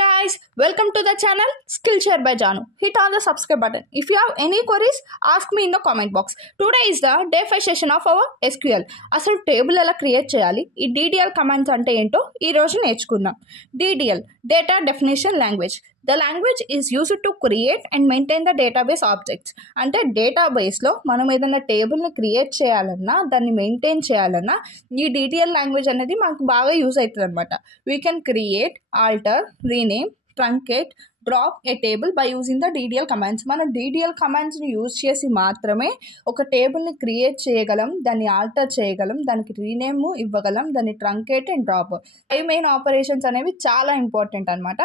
guys, welcome to the channel Skillshare by Janu. Hit on the subscribe button. If you have any queries, ask me in the comment box. Today is the day 5 session of our SQL. అసలు table ఎలా create చేయాలి, ఈ DDL commands అంటే ఏంటో ఈ రోజు నేర్చుకుందాం. DDL data definition language. The language is used to create and maintain the database objects. అంటే డేటాబేస్లో మనం ఏదైనా టేబుల్ని క్రియేట్ చేయాలన్నా దాన్ని మెయింటైన్ చేయాలన్నా ఈ DDL లాంగ్వేజ్ అనేది మనకు బాగా యూజ్ అవుతుంది అనమాట. We can create, alter, rename, truncate, drop a table by using the DDL commands. మనం DDL కమాండ్స్ని యూజ్ చేసి మాత్రమే ఒక టేబుల్ని క్రియేట్ చేయగలం, దాన్ని ఆల్టర్ చేయగలం, దానికి రీనేమ్ ఇవ్వగలం, దాన్ని ట్రంకేట్ అండ్ డ్రాప్. ఈ మెయిన్ ఆపరేషన్స్ అనేవి చాలా ఇంపార్టెంట్ అనమాట.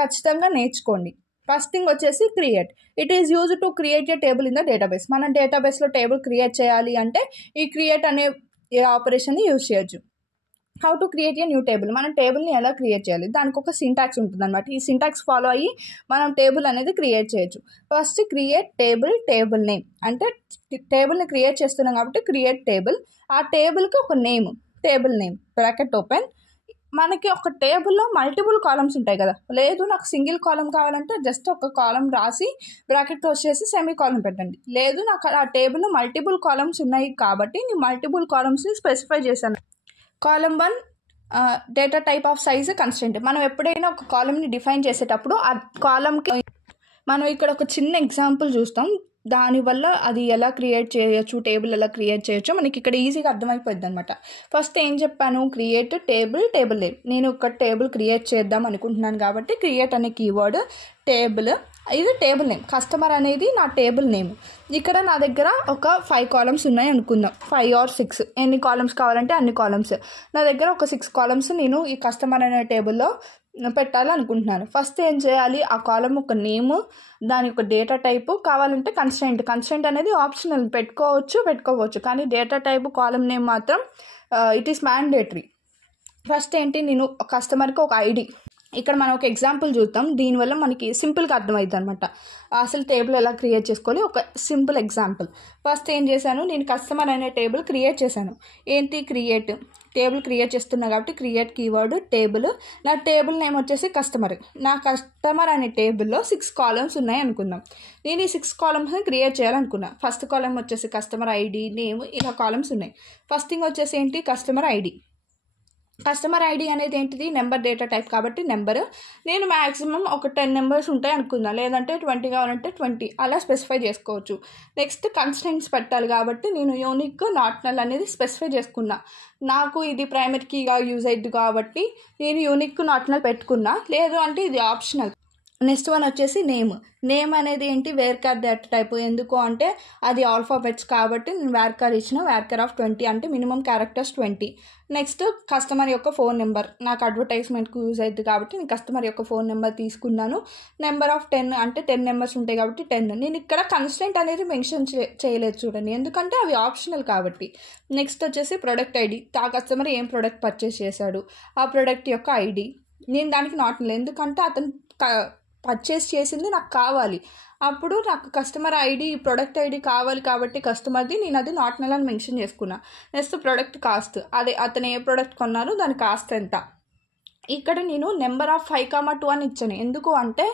ఖచ్చితంగా నేర్చుకోండి. ఫస్ట్ థింగ్ వచ్చేసి create. It is use to create a table in the database. మనం డేటాబేస్లో టేబుల్ క్రియేట్ చేయాలి అంటే ఈ క్రియేట్ అనే ఆపరేషన్ని యూజ్ చేయొచ్చు. How to create a new table. మనం టేబుల్ని ఎలా క్రియేట్ చేయాలి, దానికి ఒక సింటాక్స్ ఉంటుంది అనమాట. ఈ సింటాక్స్ ఫాలో అయ్యి మనం టేబుల్ అనేది క్రియేట్ చేయొచ్చు. First create table name. అంటే టేబుల్ని క్రియేట్ చేస్తున్నాం కాబట్టి క్రియేట్ టేబుల్. ఆ టేబుల్కి ఒక name, table name bracket open. మనకి ఒక టేబుల్లో మల్టిపుల్ కాలమ్స్ ఉంటాయి కదా, లేదు నాకు సింగిల్ కాలం కావాలంటే జస్ట్ ఒక కాలం రాసి బ్రాకెట్ క్లోజ్ చేసి సెమీ కాలం పెట్టండి. లేదు నాకు ఆ టేబుల్లో మల్టిపుల్ కాలమ్స్ ఉన్నాయి కాబట్టి నేను మల్టిపుల్ కాలమ్స్ని స్పెసిఫై చేశాను. Column 1 data type of size constant. మనం ఎప్పుడైనా ఒక కాలంని డిఫైన్ చేసేటప్పుడు ఆ కాలంకి మనం ఇక్కడ ఒక చిన్న ఎగ్జాంపుల్ చూస్తాం. దానివల్ల అది ఎలా క్రియేట్ చేయొచ్చు, టేబుల్ ఎలా క్రియేట్ చేయొచ్చో మనకి ఇక్కడ ఈజీగా అర్థమైపోద్ది అనమాట. ఫస్ట్ ఏం చెప్పాను, క్రియేట్ టేబుల్ నేమ్. నేను ఒక టేబుల్ క్రియేట్ చేద్దాం అనుకుంటున్నాను కాబట్టి క్రియేట్ అనే కీవర్డ్, టేబుల్, ఇది టేబుల్ నేమ్. కస్టమర్ అనేది నా టేబుల్ నేమ్. ఇక్కడ నా దగ్గర ఒక 5 కాలమ్స్ ఉన్నాయి అనుకుందాం, 5 or 6, ఎన్ని కాలమ్స్ కావాలంటే అన్ని కాలమ్స్. నా దగ్గర ఒక 6 కాలమ్స్ నేను ఈ కస్టమర్ అనే టేబుల్లో పెట్టాలనుకుంటున్నాను. ఫస్ట్ ఏం చేయాలి, ఆ కాలం ఒక నేమ్, దాని యొక్క డేటా టైపు, కావాలంటే కన్స్టెంట్ అనేది ఆప్షనల్, పెట్టుకోవచ్చు కానీ డేటా టైపు కాలం నేమ్ మాత్రం ఇట్ ఈస్ మ్యాండేటరీ. ఫస్ట్ ఏంటి, నేను కస్టమర్కి ఒక ఐడి. ఇక్కడ మనం ఒక ఎగ్జాంపుల్ చూద్దాం, దీనివల్ల మనకి సింపుల్గా అర్థమవుతుంది అనమాట అసలు టేబుల్ ఎలా క్రియేట్ చేసుకోవాలి. ఒక సింపుల్ ఎగ్జాంపుల్. ఫస్ట్ ఏం చేశాను, నేను కస్టమర్ అనే టేబుల్ క్రియేట్ చేశాను. ఏంటి, క్రియేట్ టేబుల్ క్రియేట్ చేస్తున్నా కాబట్టి క్రియేట్ కీవర్డ్ టేబుల్. నా టేబుల్ నేమ్ వచ్చేసి కస్టమర్. నా కస్టమర్ అనే టేబుల్లో 6 కాలమ్స్ ఉన్నాయి అనుకుందాం. నేను ఈ 6 కాలమ్స్ని క్రియేట్ చేయాలనుకున్నా. ఫస్ట్ కాలం వచ్చేసి కస్టమర్ ఐడి, నేమ్, ఇలా కాలమ్స్ ఉన్నాయి. ఫస్ట్ థింగ్ వచ్చేసి ఏంటి, కస్టమర్ ఐడి. కస్టమర్ ఐడి అనేది ఏంటిది, నెంబర్ డేటా టైప్ కాబట్టి నెంబర్. నేను మ్యాక్సిమం ఒక 10 నెంబర్స్ ఉంటాయి అనుకుందాం, లేదంటే 20 కావాలంటే 20, అలా స్పెసిఫై చేసుకోవచ్చు. నెక్స్ట్ కన్స్టెంట్స్ పెట్టాలి కాబట్టి నేను యూనిక్, నాట్ నల్ అనేది స్పెసిఫై చేసుకున్నా. నాకు ఇది ప్రైమరీ కీగా యూజ్ అయ్యింది కాబట్టి నేను యూనిక్, నాట్ నల్ పెట్టుకున్నా. లేదు అంటే ఇది ఆప్షనల్. నెక్స్ట్ వన్ వచ్చేసి నేమ్ అనేది ఏంటి, వేర్కార్ డేటా టైప్. ఎందుకు అంటే అది ఆల్ఫాబెట్స్ కాబట్టి నేను వేర్కార్ ఇచ్చిన, వేర్కార్ ఆఫ్ 20 అంటే మినిమం క్యారెక్టర్స్ 20. నెక్స్ట్ కస్టమర్ యొక్క ఫోన్ నెంబర్, నాకు అడ్వర్టైజ్మెంట్కి యూజ్ అవుతుంది కాబట్టి నేను కస్టమర్ యొక్క ఫోన్ నెంబర్ తీసుకున్నాను. నెంబర్ ఆఫ్ 10 అంటే 10 నెంబర్స్ ఉంటాయి కాబట్టి 10. నేను ఇక్కడ కన్స్టెంట్ అనేది మెన్షన్ చేయలేదు చూడండి, ఎందుకంటే అవి ఆప్షనల్ కాబట్టి. నెక్స్ట్ వచ్చేసి ప్రొడక్ట్ ఐడి. ఆ కస్టమర్ ఏం ప్రోడక్ట్ పర్చేస్ చేశాడు, ఆ ప్రోడక్ట్ యొక్క ఐడి. నేను దానికి నాట్ నల్, ఎందుకంటే అతను పర్చేస్ చేసింది నాకు కావాలి. అప్పుడు నాకు కస్టమర్ ఐడి, ప్రొడక్ట్ ఐడి కావాలి కాబట్టి కస్టమర్ది, నేను అది నాట్ నల్ అని మెన్షన్ చేసుకున్నా. నెక్స్ట్ ప్రొడక్ట్ కాస్ట్, అదే అతను ఏ ప్రోడక్ట్ కొన్నారో దాని కాస్ట్ ఎంత. ఇక్కడ నేను నెంబర్ ఆఫ్ 5,2 అని ఇచ్చాను. ఎందుకు అంటే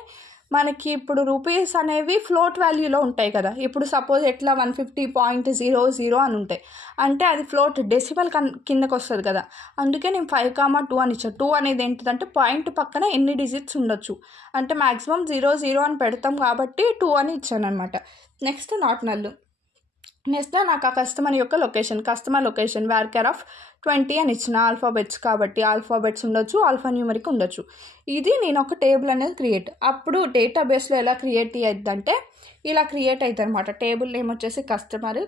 మనకి ఇప్పుడు రూపీస్ అనేవి ఫ్లోట్ వాల్యూలో ఉంటాయి కదా. ఇప్పుడు సపోజ్ ఎట్లా 150.00 అని ఉంటాయి అంటే అది ఫ్లోట్ డెసిమల్ కిందకు వస్తుంది కదా, అందుకే నేను 5,2 అని ఇచ్చాను. 2 అనేది ఏంటిదంటే పాయింట్ పక్కన ఎన్ని డిజిట్స్ ఉండొచ్చు అంటే మ్యాక్సిమం 00 అని పెడతాం కాబట్టి 2 అని ఇచ్చాను అనమాట. Next not null. నెక్స్ట్ నాకు ఆ కస్టమర్ యొక్క కస్టమర్ లొకేషన్ వేర్కార్ ఆఫ్ 20 అని ఇచ్చిన. ఆల్ఫాబెట్స్ కాబట్టి ఆల్ఫాబెట్స్ ఉండొచ్చు, ఆల్ఫా న్యూమరిక్ ఉండొచ్చు. ఇది నేను ఒక టేబుల్ అనేది క్రియేట్. అప్పుడు డేటాబేస్లో ఎలా క్రియేట్ అయ్యిద్దంటే ఇలా క్రియేట్ అవుతుంది అనమాట. టేబుల్ నేమ్ వచ్చేసి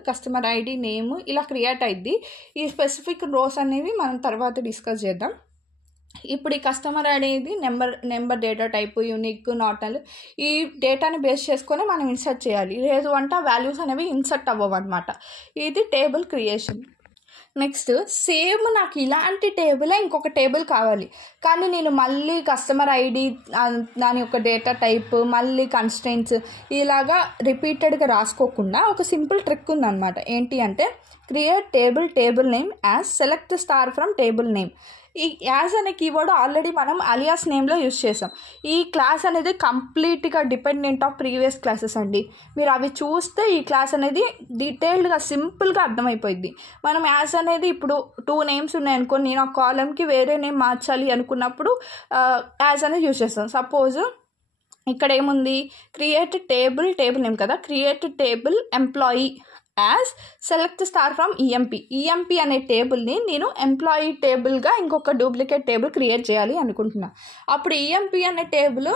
కస్టమర్ ఐడి, నేమ్, ఇలా క్రియేట్ అయ్యిద్ది. ఈ స్పెసిఫిక్ రోస్ అనేవి మనం తర్వాత డిస్కస్ చేద్దాం. ఇప్పుడు ఈ కస్టమర్ అనేది number data type, unique, not null, ఈ డేటాని బేస్ చేసుకొని మనం ఇన్సర్ట్ చేయాలి. లేదు అంటే వాల్యూస్ అనేవి ఇన్సర్ట్ అవ్వవు అనమాట. ఇది టేబుల్ క్రియేషన్. నెక్స్ట్ సేమ్ నాకు ఇలాంటి టేబులే ఇంకొక టేబుల్ కావాలి, కానీ నేను మళ్ళీ కస్టమర్ ఐడి, దాని యొక్క డేటా టైప్, మళ్ళీ కన్స్టెంట్స్ ఇలాగా రిపీటెడ్గా రాసుకోకుండా ఒక సింపుల్ ట్రిక్ ఉందన్నమాట. ఏంటి అంటే create table name as select star from table name. ఈ యాజ్ అనే కీవర్డ్ ఆల్రెడీ మనం అలియాస్ నేమ్లో యూస్ చేసాం. ఈ క్లాస్ అనేది కంప్లీట్గా డిపెండెంట్ ఆఫ్ ప్రీవియస్ క్లాసెస్ అండి. మీరు అవి చూస్తే ఈ క్లాస్ అనేది డీటెయిల్డ్గా సింపుల్గా అర్థమైపోయింది. మనం యాజ్ అనేది ఇప్పుడు 2 నేమ్స్ ఉన్నాయనుకో, నేను ఆ కాలంకి వేరే నేమ్ మార్చాలి అనుకున్నప్పుడు యాజ్ అనేది యూస్ చేస్తాం. సపోజ్ ఇక్కడ ఏముంది, క్రియేట్ టేబుల్ నేమ్ కదా, create table employee as select star from EMP అనే టేబుల్ని నేను ఎంప్లాయీ టేబుల్గా ఇంకొక డూప్లికేట్ టేబుల్ క్రియేట్ చేయాలి అనుకుంటున్నా. అప్పుడు ఈఎంపీ అనే టేబుల్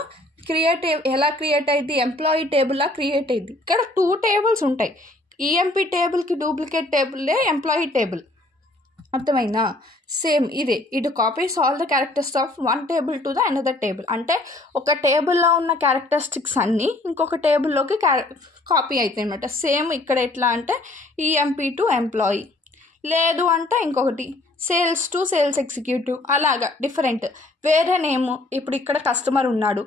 ఎలా క్రియేట్ అయింది, ఎంప్లాయీ టేబుల్లా క్రియేట్ అయింది. ఇక్కడ 2 టేబుల్స్ ఉంటాయి. ఈఎంపీ టేబుల్కి డూప్లికేట్ టేబుల్లే ఎంప్లాయీ టేబుల్. అర్థమైందా? Same it copies all the characters of one table to the another table. అంటే ఒక టేబుల్లో ఉన్న క్యారెక్టరిస్టిక్స్ అన్నీ ఇంకొక టేబుల్లోకి కాపీ అవుతాయి అనమాట. సేమ్ ఇక్కడ ఎట్లా అంటే ఈఎంపీ టు ఎంప్లాయీ, లేదు అంటే ఇంకొకటి సేల్స్ టు సేల్స్ ఎగ్జిక్యూటివ్, అలాగా డిఫరెంట్. వేరే నేమ్, ఇప్పుడు ఇక్కడ కస్టమర్ ఉన్నాడు,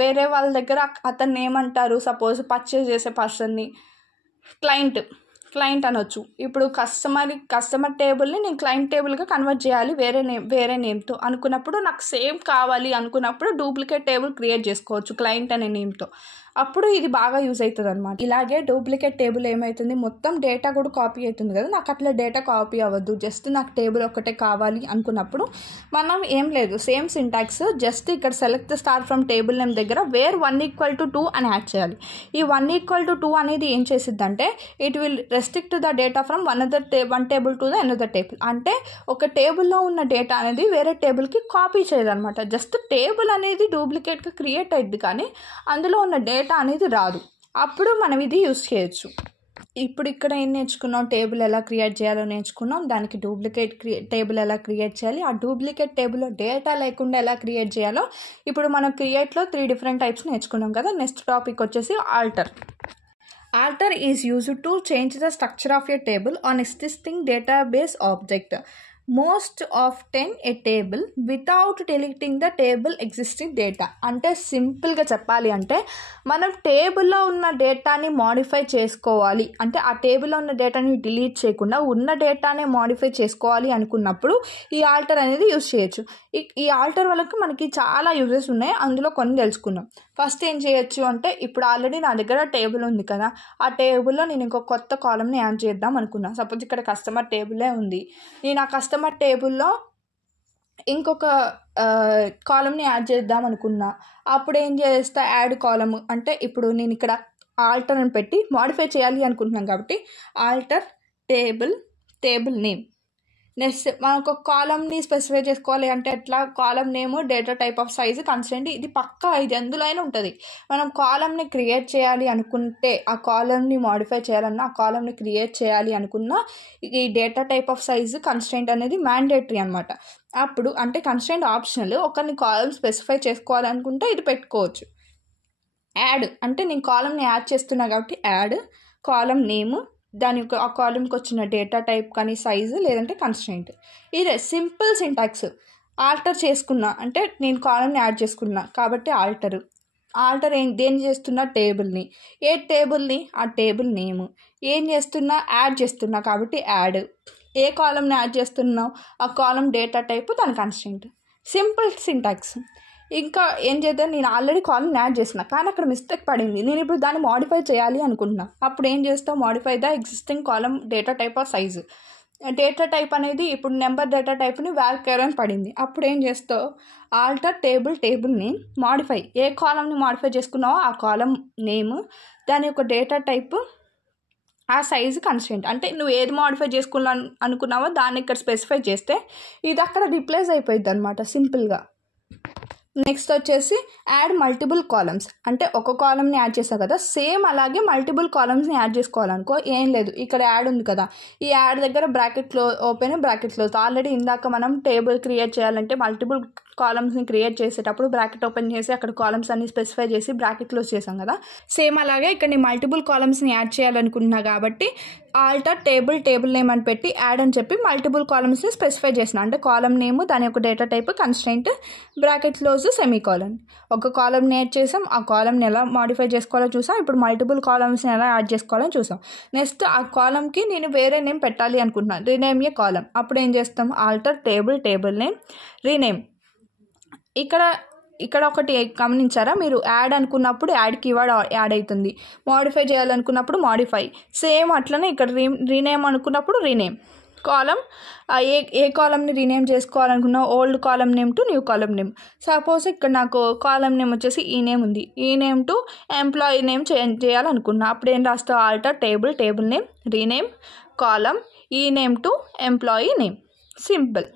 వేరే వాళ్ళ దగ్గర అతన్ని ఏమంటారు, సపోజ్ పర్చేజ్ చేసే పర్సన్ని క్లయింట్ అనొచ్చు. ఇప్పుడు కస్టమర్ టేబుల్ని నేను క్లయింట్ టేబుల్గా కన్వర్ట్ చేయాలి వేరే నేమ్తో అనుకున్నప్పుడు, నాకు సేమ్ కావాలి అనుకున్నప్పుడు డూప్లికేట్ టేబుల్ క్రియేట్ చేసుకోవచ్చు క్లయింట్ అనే నేమ్తో. అప్పుడు ఇది బాగా యూజ్ అవుతుంది అనమాట. ఇలాగే డూప్లికేట్ టేబుల్ ఏమవుతుంది, మొత్తం డేటా కూడా కాపీ అవుతుంది కదా. నాకు అట్లా డేటా కాపీ అవ్వద్దు, జస్ట్ నాకు టేబుల్ ఒకటే కావాలి అనుకున్నప్పుడు మనం ఏం లేదు, సేమ్ సింటాక్స్, జస్ట్ ఇక్కడ select star from table name దగ్గర వేర్ 1=2 అని యాడ్ చేయాలి. ఈ 1=2 అనేది ఏం చేసిద్దంటే it will restrict the data from one table to the another table. అంటే ఒక టేబుల్లో ఉన్న డేటా అనేది వేరే టేబుల్కి కాపీ చేయదనమాట. జస్ట్ టేబుల్ అనేది డూప్లికేట్గా క్రియేట్ అయ్యింది కానీ అందులో ఉన్న డేటా అనేది రాదు. అప్పుడు మనం ఇది యూస్ చేయొచ్చు. ఇప్పుడు ఇక్కడ ఏం నేర్చుకున్నాం, టేబుల్ ఎలా క్రియేట్ చేయాలో నేర్చుకున్నాం. దానికి డూప్లికేట్ టేబుల్ ఎలా క్రియేట్ చేయాలి, ఆ డూప్లికేట్ టేబుల్లో డేటా లేకుండా ఎలా క్రియేట్ చేయాలో ఇప్పుడు మనం క్రియేట్లో 3 డిఫరెంట్ టైప్స్ నేర్చుకున్నాం కదా. నెక్స్ట్ టాపిక్ వచ్చేసి alter. Alter is used to change the structure of a table on existing database object. Most often a table without deleting the table existing data. అంటే సింపుల్గా చెప్పాలి అంటే మనం టేబుల్లో ఉన్న డేటాని మాడిఫై చేసుకోవాలి అంటే ఆ టేబుల్లో ఉన్న డేటాని డిలీట్ చేయకుండా ఉన్న డేటానే మాడిఫై చేసుకోవాలి అనుకున్నప్పుడు ఈ ఆల్టర్ అనేది యూజ్ చేయొచ్చు. ఈ ఆల్టర్ వల్ల మనకి చాలా యూజెస్ ఉన్నాయి, అందులో కొన్ని తెలుసుకుందాం. ఫస్ట్ ఏం చేయొచ్చు అంటే, ఇప్పుడు ఆల్రెడీ నా దగ్గర టేబుల్ ఉంది కదా, ఆ టేబుల్లో నేను ఇంకో కొత్త కాలంని యాడ్ చేద్దాం అనుకున్నా. సపోజ్ ఇక్కడ కస్టమర్ టేబులే ఉంది, నేను ఆ కస్టమర్ టేబుల్లో ఇంకొక కాలంని యాడ్ చేద్దాం అనుకున్నా. అప్పుడు ఏం చేస్తా, యాడ్ కాలమ్ అంటే ఇప్పుడు నేను ఇక్కడ ఆల్టర్ అని పెట్టి మాడిఫై చేయాలి అనుకుంటున్నాను కాబట్టి ఆల్టర్ టేబుల్ నేమ్. నెక్స్ట్ మనకు ఒక కాలంని స్పెసిఫై చేసుకోవాలి అంటే ఎట్లా, column name, data type of size, constant, ఇది పక్కా ఇది అందులో అయినా ఉంటుంది. మనం కాలంని క్రియేట్ చేయాలి అనుకుంటే, ఆ కాలంని మాడిఫై చేయాలన్నా, ఆ కాలంని క్రియేట్ చేయాలి అనుకున్నా ఈ data type of size, constant అనేది మ్యాండేటరీ అనమాట. అప్పుడు అంటే కన్స్టెంట్ ఆప్షనల్, ఒకరిని కాలం స్పెసిఫై చేసుకోవాలనుకుంటే ఇది పెట్టుకోవచ్చు. యాడ్ అంటే నేను కాలంని యాడ్ చేస్తున్నా కాబట్టి యాడ్ కాలం నేమ్, దాని యొక్క ఆ కాలంకి వచ్చిన డేటా టైప్ కానీ సైజు లేదంటే కన్స్ట్రెయింట్. ఇదే సింపుల్ సింటాక్స్. ఆల్టర్ చేసుకున్నా అంటే నేను కాలంని యాడ్ చేసుకున్నా కాబట్టి ఆల్టర్ దేన్ని చేస్తున్నా, టేబుల్ని. ఏ టేబుల్ని, ఆ టేబుల్ నేమ్. ఏం చేస్తున్నా, యాడ్ చేస్తున్నా కాబట్టి యాడ్. ఏ కాలంని యాడ్ చేస్తున్నావు, ఆ కాలం డేటా టైప్, దాని కన్స్ట్రెయింట్. Simple syntax. ఇంకా ఏం చేద్దాం, నేను ఆల్రెడీ కాలం యాడ్ చేసిన కానీ అక్కడ మిస్టేక్ పడింది, నేను ఇప్పుడు దాన్ని మాడిఫై చేయాలి అనుకుంటున్నా. అప్పుడు ఏం చేస్తావు, modify the existing column data type or size. Data type అనేది ఇప్పుడు నెంబర్ డేటా టైప్ని వాల్యూర్ అని పడింది. అప్పుడు ఏం చేస్తావు, ఆల్టర్ టేబుల్ నేమ్, మాడిఫై. ఏ కాలంని మాడిఫై చేసుకున్నావో ఆ కాలం నేమ్, దాని యొక్క డేటా టైప్, ఆ సైజు, కన్స్టెంట్. అంటే నువ్వు ఏది మాడిఫై అనుకున్నావో దాన్ని ఇక్కడ స్పెసిఫై చేస్తే ఇది అక్కడ రీప్లేస్ అయిపోయింది అనమాట సింపుల్గా. నెక్స్ట్ వచ్చేసి యాడ్ మల్టిపుల్ కాలమ్స్. అంటే ఒక కాలమ్ని యాడ్ చేస్తావు కదా, సేమ్ అలాగే మల్టిపుల్ కాలమ్స్ని యాడ్ చేసుకోవాలనుకో, ఏం లేదు ఇక్కడ యాడ్ ఉంది కదా, ఈ యాడ్ దగ్గర bracket open bracket close. Already ఇందాక మనం టేబుల్ క్రియేట్ చేయాలంటే మల్టిపుల్ కాలమ్స్ని క్రియేట్ చేసేటప్పుడు బ్రాకెట్ ఓపెన్ చేసి అక్కడ కాలమ్స్ అన్ని స్పెసిఫై చేసి బ్రాకెట్ క్లోజ్ చేసాం కదా, సేమ్ అలాగే ఇక్కడ నేను మల్టిపుల్ కాలమ్స్ని యాడ్ చేయాలనుకుంటున్నా కాబట్టి ఆల్టర్ టేబుల్ నేమ్ అని పెట్టి యాడ్ అని చెప్పి మల్టిపుల్ కాలమ్స్ని స్పెసిఫై చేసిన. అంటే కాలమ్ నేమ్, దాని యొక్క data type, constraint, bracket close, semicolon. ఒక కాలమ్ని యాడ్ చేసాం, ఆ కాలమ్ని ఎలా మాడిఫై చేసుకోవాలో చూసాం. ఇప్పుడు మల్టిపుల్ కాలమ్స్ని ఎలా యాడ్ చేసుకోవాలో చూసాం. నెక్స్ట్ ఆ కాలమ్కి నేను వేరే నేమ్ పెట్టాలి అనుకుంటున్నాను, రీనేమ్ ఏ కాలమ్. అప్పుడు ఏం చేస్తాం, ఆల్టర్ టేబుల్ నేమ్, రీనేమ్. ఇక్కడ ఒకటి గమనించారా, మీరు యాడ్ అనుకున్నప్పుడు యాడ్ కీవర్డ్ యాడ్ అవుతుంది, మోడిఫై చేయాలనుకున్నప్పుడు మోడిఫై. సేమ్ అట్లనే ఇక్కడ రీనేమ్ అనుకున్నప్పుడు రీనేమ్. కాలమ్ ఏ కాలమ్ని రీనేమ్ చేసుకోవాలనుకున్నా, old column name to new column name. Suppose ఇక్కడ నాకు కాలమ్ నేమ్ వచ్చేసి ఈ నేమ్ ఉంది, ఈ నేమ్ టు ఎంప్లాయీ నేమ్ చేయాలనుకున్నా. అప్పుడు ఏం రాస్తా, alter table name, rename column ఈ name to employee name. Simple.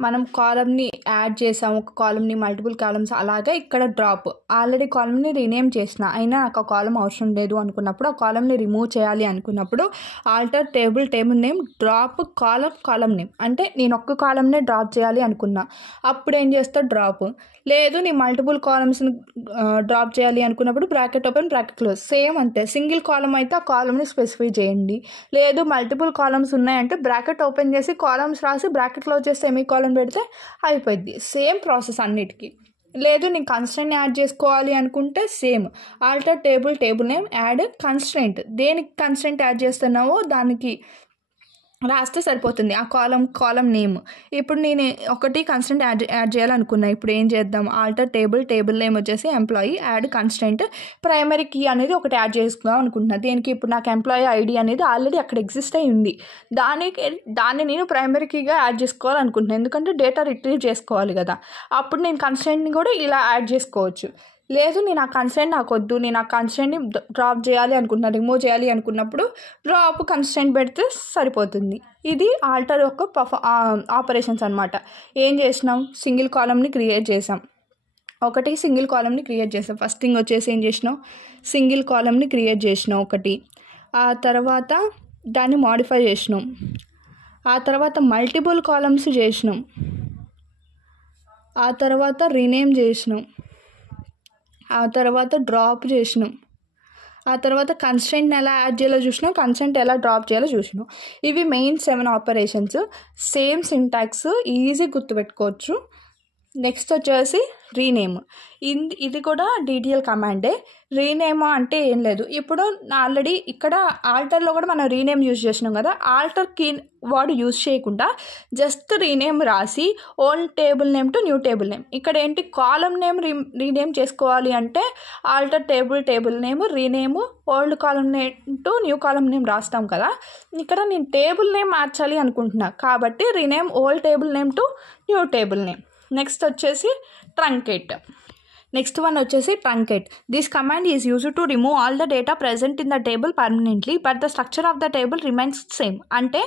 మనం కాలమ్ని యాడ్ చేసాము, ఒక కాలమ్ని మల్టిపుల్ కాలమ్స్. అలాగే ఇక్కడ డ్రాప్, ఆల్రెడీ కాలమ్ని రీనేమ్ చేసిన, అయినా నాకు ఆ కాలమ్ అవసరం లేదు అనుకున్నప్పుడు, ఆ కాలమ్ని రిమూవ్ చేయాలి అనుకున్నప్పుడు alter table name, drop column name. అంటే నేను ఒక్క కాలమ్నే డ్రాప్ చేయాలి అనుకున్నా, అప్పుడు ఏం చేస్తా, డ్రాప్. లేదు నేను మల్టిపుల్ కాలమ్స్ని డ్రాప్ చేయాలి అనుకున్నప్పుడు bracket open bracket close. Same అంతే, సింగిల్ కాలమ్ అయితే ఆ కాలమ్ని స్పెసిఫై చేయండి. లేదు మల్టిపుల్ కాలమ్స్ ఉన్నాయంటే బ్రాకెట్ ఓపెన్ చేసి కాలమ్స్ రాసి బ్రాకెట్ క్లోజ్ చేసి సెమీకాలన్ పెడితే అయిపోద్ది. సేమ్ ప్రాసెస్ అన్నిటికీ. లేదు నేను కన్స్ట్రెయింట్ యాడ్ చేసుకోవాలి అనుకుంటే same, alter table name, add constraint. దేనికి కన్స్ట్రెయింట్ యాడ్ చేస్తున్నావో దానికి రాస్తే సరిపోతుంది, ఆ కాలమ్ నేమ్. ఇప్పుడు నేను ఒకటి కన్స్ట్రెయింట్ యాడ్ చేయాలనుకున్నా, ఇప్పుడు ఏం చేద్దాం, ఆల్టర్ టేబుల్ నేమ్ వచ్చేసి employee, add constraint, primary key అనేది ఒకటి యాడ్ చేసుకుందాం అనుకుంటున్నా. దేనికి, ఇప్పుడు నాకు ఎంప్లాయీ ఐడి అనేది ఆల్రెడీ అక్కడ ఎగ్జిస్ట్ అయి ఉంది, దాన్ని నేను ప్రైమరీ కీగా యాడ్ చేసుకోవాలనుకుంటున్నాను, ఎందుకంటే డేటా రిట్రీవ్ చేసుకోవాలి కదా. అప్పుడు నేను కన్స్ట్రెయింట్ని కూడా ఇలా యాడ్ చేసుకోవచ్చు. లేదు నేను ఆ కన్స్ట్రెయింట్ నాకు వద్దు, నేను ఆ కన్స్ట్రెయింట్ని డ్రాప్ చేయాలి అనుకుంటున్నాను, రిమూవ్ చేయాలి అనుకున్నప్పుడు డ్రాప్ కన్స్ట్రెయింట్ పెడితే సరిపోతుంది. ఇది ఆల్టర్ యొక్క ఆపరేషన్స్ అనమాట. ఏం చేసినాం, సింగిల్ కాలమ్ని క్రియేట్ చేసాం, సింగిల్ కాలమ్ని క్రియేట్ చేసాం. ఫస్ట్ థింగ్ వచ్చేసి ఏం చేసినాం, సింగిల్ కాలమ్ని క్రియేట్ చేసినాం ఒకటి. ఆ తర్వాత దాన్ని మాడిఫై చేసినాం. ఆ తర్వాత మల్టిపుల్ కాలమ్స్ చేసినాం. ఆ తర్వాత రీనేమ్ చేసినాం. ఆ తర్వాత డ్రాప్ చేసినాం. ఆ తర్వాత కన్స్ట్రెయింట్ని ఎలా యాడ్ చేయాలో చూసినాం, కన్స్ట్రెయింట్ ఎలా డ్రాప్ చేయాలో చూసినాం. ఇవి main 7 operations. Same syntax, easy గుర్తుపెట్టుకోవచ్చు. నెక్స్ట్ వచ్చేసి రీనేమ్. ఇది కూడా DDL కమాండే. రీనేమ్ అంటే ఏం లేదు, ఇప్పుడు ఆల్రెడీ ఇక్కడ ఆల్టర్లో కూడా మనం రీనేమ్ యూజ్ చేసినాం కదా, ఆల్టర్ కీ వర్డ్ యూజ్ చేయకుండా జస్ట్ రీనేమ్ రాసి old table name to new table name. ఇక్కడ ఏంటి, కాలమ్ నేమ్ రీనేమ్ చేసుకోవాలి అంటే alter table name, rename old column name to new column name రాస్తాం కదా. ఇక్కడ నేను టేబుల్ నేమ్ మార్చాలి అనుకుంటున్నా కాబట్టి rename old table name to new table name. Next వచ్చేసి ట్రంకేట్. నెక్స్ట్ వన్ వచ్చేసి truncate. This command is used to remove all the data present in the table permanently but the structure of the table remains same. అంటే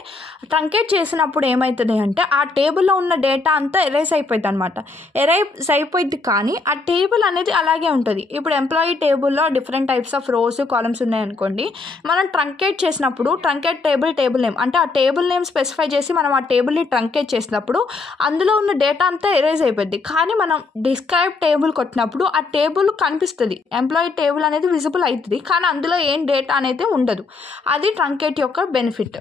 truncate చేసినప్పుడు ఏమవుతుంది అంటే ఆ టేబుల్లో ఉన్న data అంతా ఎరేజ్ అయిపోయింది అనమాట. ఎరేజ్ అయిపోయింది కానీ ఆ టేబుల్ అనేది అలాగే ఉంటుంది. ఇప్పుడు ఎంప్లాయీ టేబుల్లో different types of rows columns ఉన్నాయనుకోండి, మనం ట్రంకేట్ చేసినప్పుడు ట్రంకేట్ టేబుల్ నేమ్ అంటే ఆ టేబుల్ నేమ్ స్పెసిఫై చేసి మనం ఆ టేబుల్ని ట్రంకేట్ చేసినప్పుడు అందులో ఉన్న డేటా అంతా ఎరేజ్ అయిపోద్ది. కానీ మనం డిస్క్రైబ్ టేబుల్ కొట్టినప్పుడు ఆ టేబుల్ కనిపిస్తుంది, ఎంప్లాయీ టేబుల్ అనేది విజిబుల్ అవుతుంది, కానీ అందులో ఏం డేటా అనేది ఉండదు. అది ట్రంకేట్ యొక్క బెనిఫిట్.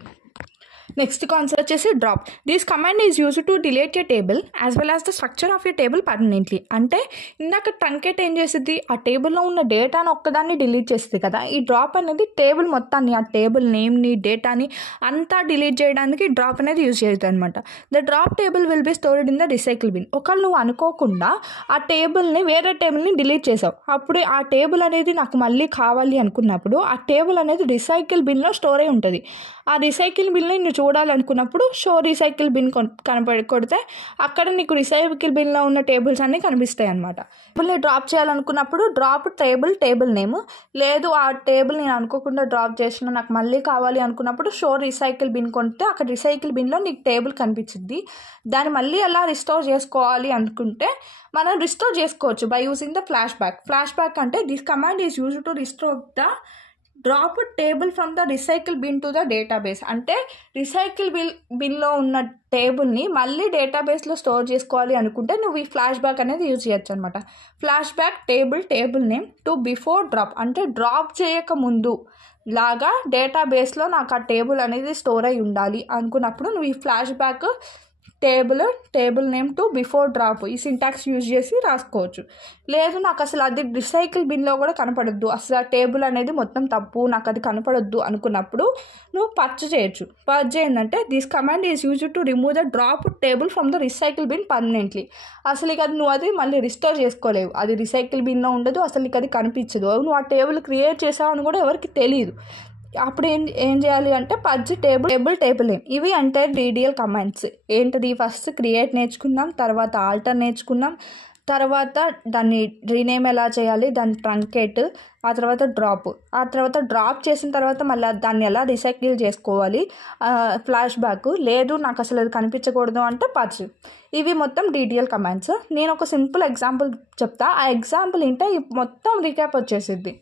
నెక్స్ట్ కాన్సెప్ట్ వచ్చేసి drop. This command is used to delete A table as well as the structure of A table permanently. అంటే ఇందాక ట్రంకేట్ ఏం చేస్తుంది, ఆ టేబుల్లో ఉన్న డేటాను ఒక్కదాన్ని డిలీట్ చేస్తుంది కదా. ఈ డ్రాప్ అనేది టేబుల్ మొత్తాన్ని, ఆ టేబుల్ నేమ్ని డేటాని అంతా డిలీట్ చేయడానికి డ్రాప్ అనేది యూజ్ చేస్తుంది అనమాట. The drop table will be stored in the recycle bin. ఒకవేళ నువ్వు అనుకోకుండా ఆ టేబుల్ని వేరే టేబుల్ని డిలీట్ చేసావు, అప్పుడు ఆ టేబుల్ అనేది నాకు మళ్ళీ కావాలి అనుకున్నప్పుడు ఆ టేబుల్ అనేది రీసైకిల్ బిన్లో స్టోర్ అయి ఉంటుంది. ఆ రీసైకిల్ బిన్ని నువ్వు చూడాలనుకున్నప్పుడు షో రీసైకిల్ బిన్ కొడితే అక్కడ నీకు రీసైకిల్ బిన్లో ఉన్న టేబుల్స్ అన్నీ కనిపిస్తాయి అనమాట. టేబుల్ని డ్రాప్ చేయాలనుకున్నప్పుడు డ్రాప్ టేబుల్ నేమ్. లేదు ఆ టేబుల్ నేను అనుకోకుండా డ్రాప్ చేసిన నాకు మళ్ళీ కావాలి అనుకున్నప్పుడు షో రీసైకిల్ బిన్ కొడితే అక్కడ రీసైకిల్ బిన్లో నీకు టేబుల్ కనిపించింది. దాన్ని మళ్ళీ ఎలా రిస్టోర్ చేసుకోవాలి అనుకుంటే మనం రిస్టోర్ చేసుకోవచ్చు by using the flashback. అంటే this command is used to restore the drop table from the recycle bin to the database. అంటే రీసైకిల్ బిన్లో ఉన్న టేబుల్ని మళ్ళీ డేటాబేస్లో స్టోర్ చేసుకోవాలి అనుకుంటే నువ్వు ఈ ఫ్లాష్ బ్యాక్ అనేది యూజ్ చేయొచ్చు అనమాట. Flash back table name to before drop. అంటే డ్రాప్ చేయక ముందు లాగా డేటాబేస్లో నాకు ఆ టేబుల్ అనేది స్టోర్ అయి ఉండాలి అనుకున్నప్పుడు నువ్వు ఈ flash back table name to before drop ఈ సింటాక్స్ యూజ్ చేసి రాసుకోవచ్చు. లేదు నాకు అసలు అది రీసైకిల్ బిన్లో కూడా కనపడొద్దు, అసలు ఆ టేబుల్ అనేది మొత్తం తప్పు, నాకు అది కనపడొద్దు అనుకున్నప్పుడు నువ్వు పర్చ్ చేయొచ్చు. పర్చ్ ఏంటంటే this command is used to remove the drop table from the recycle bin permanently. అసలు ఇక నువ్వు అది మళ్ళీ రిస్టోర్ చేసుకోలేవు, అది రీసైకిల్ బిన్లో ఉండదు, అసలు ఇక అది కనిపించదు, నువ్వు ఆ టేబుల్ క్రియేట్ చేసావు అని కూడా ఎవరికి తెలియదు. అప్పుడు ఏం చేయాలి అంటే పర్జ్ టేబుల్ నేమ్. ఇవి అంటే DDL కమాండ్స్. ఏంటది, ఫస్ట్ క్రియేట్ నేర్చుకున్నాం, తర్వాత ఆల్టర్ నేర్చుకున్నాం, తర్వాత దాన్ని రీనేమ్ ఎలా చేయాలి, దాన్ని ట్రంకేట్, ఆ తర్వాత డ్రాప్ చేసిన తర్వాత మళ్ళీ దాన్ని ఎలా రీసైకిల్ చేసుకోవాలి, ఫ్లాష్ బ్యాక్, లేదు నాకు అసలు అది కనిపించకూడదు అంటే పర్చ్. ఇవి మొత్తం DDL కమాండ్స్. నేను ఒక సింపుల్ ఎగ్జాంపుల్ చెప్తా, ఆ ఎగ్జాంపుల్ ఏంటో మొత్తం రీక్యాప్ వచ్చేసిద్ది.